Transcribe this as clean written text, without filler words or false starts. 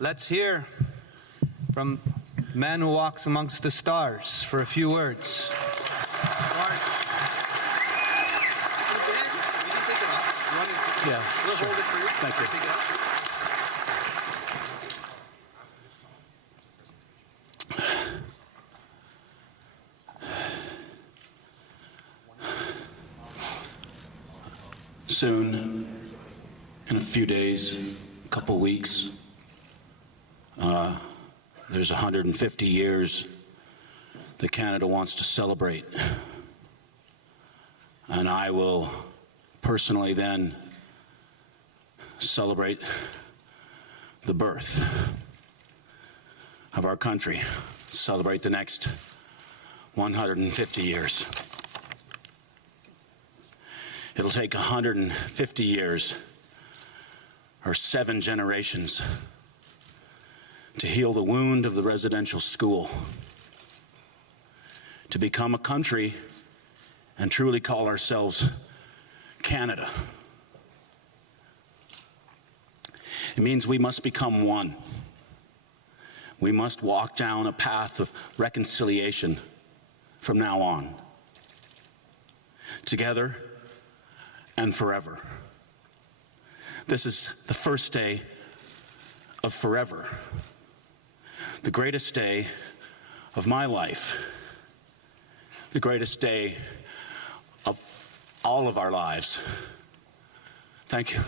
let's hear from the man who walks amongst the stars for a few words. Yeah, sure. Thank you. Soon, in a few days, a couple weeks, there's 150 years that Canada wants to celebrate. And I will personally then celebrate the birth of our country, celebrate the next 150 years. It'll take 150 years, or 7 generations, to heal the wound of the residential school, to become a country and truly call ourselves Canada. It means we must become one. We must walk down a path of reconciliation from now on, together and forever. This is the first day of forever, the greatest day of my life, the greatest day of all of our lives. Thank you.